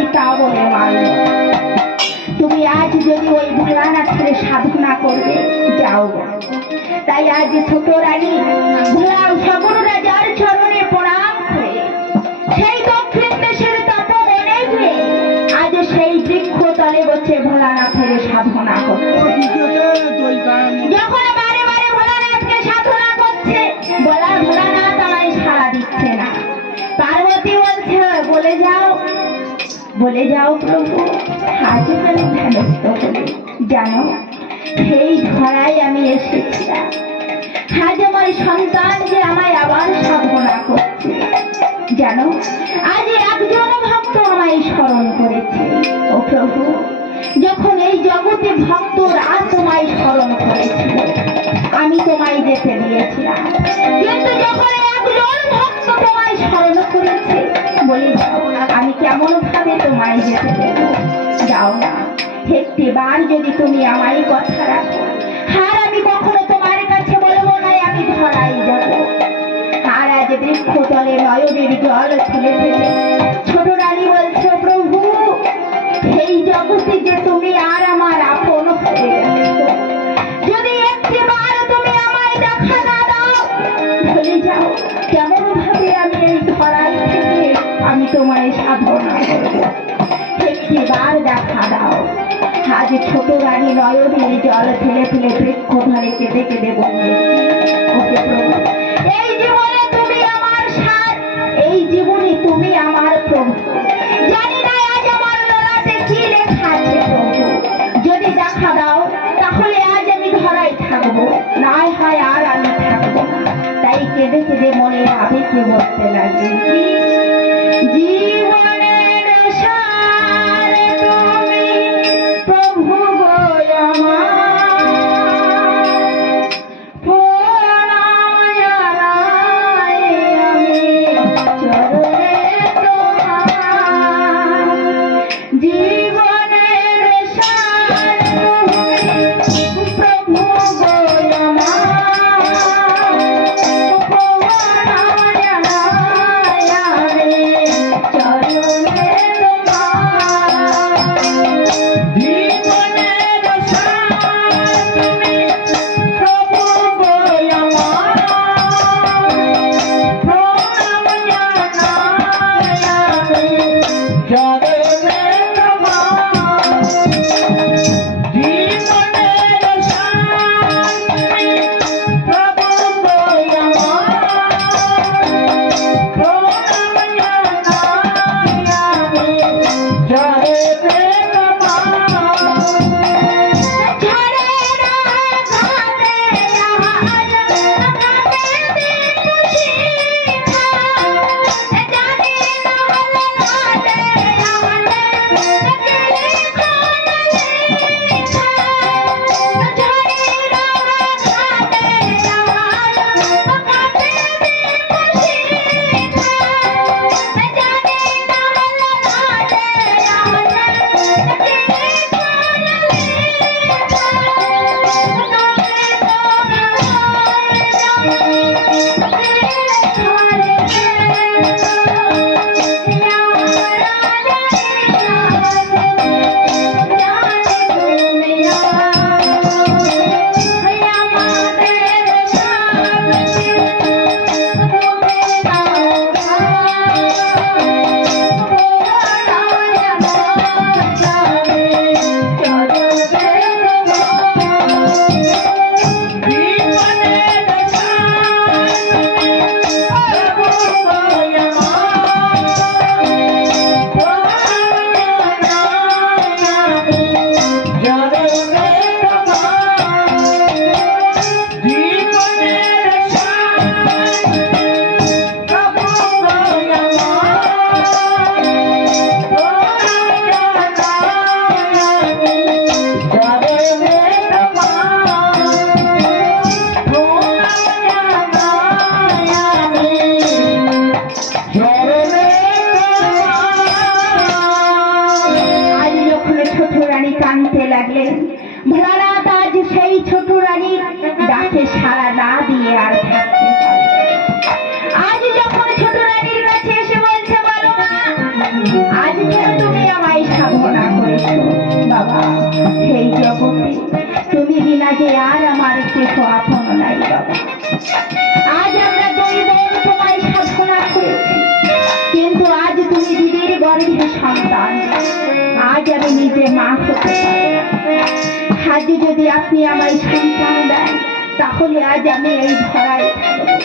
পিতা বলে মানল। তুমি আজ যদি ওই ভোলানাথের সাধনা করবে যাও। তাই আজ ছোট রানী ভোলা সগুণ রাজার চরণে প্রণাম করে সেই দক্ষিণ দেশের তপবনে গিয়ে আজ সেই বৃক্ষ তলে বসে ভোলানাথের সাধনা করছে। যখন বারে বারে ভোলানাথকে সাধনা করছে, ভোলানাথ আমায় সাড়া দিচ্ছে না। পার্বতী বলছে বলে যাও প্রভু, আজ আমি ধ্যানস্থ হলে জানো সেই ধরায় আমি এসেছিলাম। আজ আমার সন্তান যে আমায় আবার সাধনা করছে জানো, আজ একজন ভক্ত আমায় স্মরণ করেছে। ও প্রভু, যখন এই জগতে ভক্তরা তোমায় স্মরণ করেছিল আমি তোমায় যেতে দিয়েছিলাম, কিন্তু যখন একজন ভক্ত তোমায় স্মরণ করেছে বলে যাও আমি কেমন ভাবে তোমায় যেতে দেব? যাও না, একটিবার যদি তুমি আমায় কথা রাখো, আর আমি কখনো তোমার কাছে বলবো না আমি ধরাই যাব। আর আজ বৃক্ষ তলে নয়নের জল ফেলে ফেলে ছোট রানী বলছে, প্রভু এই জগতে যে তুমি আর আমার আপন হয়ে গেছো, যদি একটিবার তুমি আমায় দেখা না দাও ভুলে যাও কেমন ভাবে আমি এই ধরাই থেকে আমি তোমায় সাধনা করব। একটিবার দেখা দাও। আজ ছোট রানী নয়নের জল ফেলে ফেলে বৃক্ষ ধরে কেঁদে কেঁদে বলবে, ওকে প্রভু, এই জীবনে তুমি আমার সার, এই জীবনে তুমি আমার প্রভু। জানি না আজ আমার ললাটে কি লেখা আছে প্রভু, যদি দেখা দাও তাহলে আজ আমি ধরাই থাকবো, না হয় আর আমি থাকবো না। তাই কেঁদে কেঁদে মনে আবেগে বলতে লাগে, জীবনের সার তুমি প্রভু গো আমার, প্রণাম জানাই আমি চরণে তোমার। জীবনের সার তুমি প্রভু গো আমার, প্রণাম জানাই আমি চরণে তোমার। জীবনের সার তুমি প্রভু গো আমার, প্রণাম জানাই আমি চরণে তোমার। যে আর আমার কেহ আপন নাই বাবা। আজ আমরা দুই বোন তোমায় সাধনা করেছি, কিন্তু আজ তুমি দিদির গর্ভে সন্তান, আজ আমি নিজে মা হতে পারি না। আজ যদি আপনি আমায় সন্তান দেন, তাহলে আজ আমি এই ধরায় থাকবো।